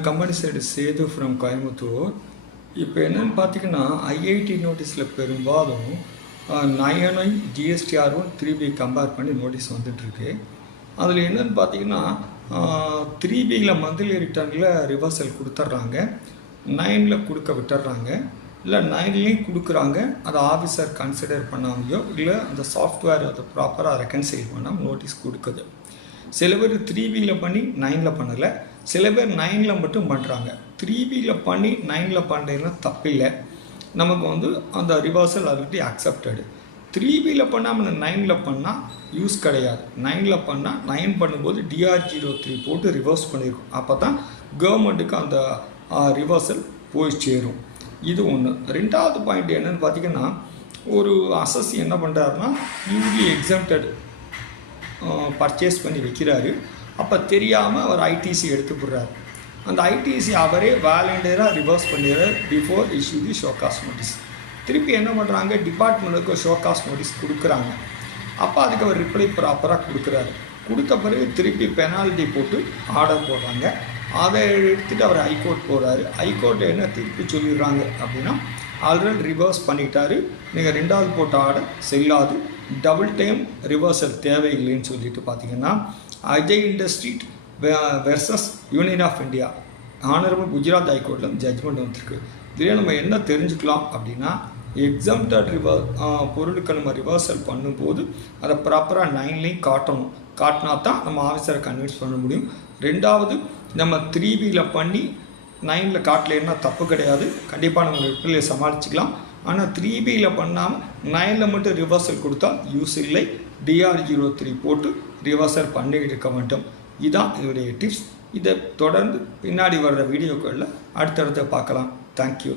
Company side Sethu from Coimbatore. இப்போ என்னன்னு பார்த்தீங்கன்னா ஐஐடி நோட்டீஸில் பெரும்பாலும் 9 ஜிஎஸ்டிஆரும் 3B கம்பேர் பண்ணி நோட்டீஸ் வந்துட்டுருக்கு. அதில் என்னென்னு பார்த்தீங்கன்னா 3Bயில் மந்த்லி ரிட்டர்னில் ரிவர்சல் கொடுத்துட்றாங்க, 9ல் கொடுக்க விட்டுறாங்க, இல்லை 9லேயும் கொடுக்குறாங்க. அதை ஆஃபீஸர் கன்சிடர் பண்ணாமையோ இல்லை அந்த சாஃப்ட்வேர் அதை ப்ராப்பராக ரெக்கன்சைல் பண்ணாமல் நோட்டீஸ் கொடுக்குது. சில பேர் 3Bயில் பண்ணி 9ல் பண்ணலை, சில பேர் 9ல் மட்டும் பண்ணுறாங்க. 3Bயில் பண்ணி 9ல் பண்ணுறதுனா தப்பில்லை, நமக்கு அந்த ரிவர்சல் ஆல்ரெடி அக்செப்டடு. 3Bயில் பண்ணாமல் 9ல் பண்ணால் யூஸ் கிடையாது. 9ல் பண்ணால் 9 பண்ணும்போது DR03 போட்டு ரிவர்ஸ் பண்ணியிருக்கும். அப்போ தான் கவர்மெண்ட்டுக்கு அந்த ரிவர்சல் போய் சேரும். இது ஒன்று. ரெண்டாவது பாயிண்ட் என்னென்னு பார்த்தீங்கன்னா, ஒரு அசஸ் என்ன பண்ணுறாருன்னா நியூலி எக்ஸம்டட் பர்ச்சேஸ் பண்ணி வைக்கிறாரு. அப்போ தெரியாமல் அவர் ஐடிசி எடுத்து போடுறாரு. அந்த ஐடிசி அவரே வாலண்டியராக ரிவர்ஸ் பண்ணிடுறாரு பிஃபோர் இஷ்யூ தி ஷோகாஸ் நோட்டீஸ். திருப்பி என்ன பண்ணுறாங்க, டிபார்ட்மெண்ட்டுக்கு ஷோகாஸ் நோட்டீஸ் கொடுக்குறாங்க. அப்போ அதுக்கு அவர் ரிப்ளை ப்ராப்பராக கொடுக்குறாரு. கொடுத்த பிறகு திருப்பி பெனால்ட்டி போட்டு ஆர்டர் போடுறாங்க. அதை எடுத்துகிட்டு அவர் ஹைகோர்ட் போகிறாரு. ஹைகோர்ட் என்ன திருப்பி சொல்லிடுறாங்க அப்படின்னா, ஆல்ரெடி ரிவர்ஸ் பண்ணிட்டாரு, நீங்கள் 2வது போட்ட ஆர்டர் செல்லாது, டபுள் டைம் ரிவர்சல் தேவையில்லைன்னு சொல்லிட்டு பார்த்தீங்கன்னா Ajay industries versus union of India honourable Gujarat ஹைகோர்ட்டில் ஜட்ஜ்மெண்ட் வந்துருக்கு. இதில் நம்ம என்ன தெரிஞ்சுக்கலாம் அப்படின்னா, எக்ஸம்டட் பொருளுக்கு நம்ம ரிவர்சல் பண்ணும்போது அதை ப்ராப்பராக 9லேயும் காட்டணும். காட்டினா தான் நம்ம ஆஃபீஸரை கன்வின்ஸ் பண்ண முடியும். ரெண்டாவது, நம்ம 3Bயில் பண்ணி 9ல் காட்டலைன்னா தப்பு கிடையாது, கண்டிப்பாக நம்ம ரிப்ளையை சமாளிச்சிக்கலாம். ஆனால் 3Bயில் பண்ணாமல் 9ல் மட்டும் ரிவர்சல் கொடுத்தா யூஸ் இல்லை, DR03 போட்டு ரிவர்சல் பண்ணி இருக்க வேண்டும். இதுதான் இதனுடைய டிப்ஸ். இதை தொடர்ந்து பின்னாடி வர்ற வீடியோக்களில் அடுத்தடுத்து பார்க்கலாம். தேங்க்யூ.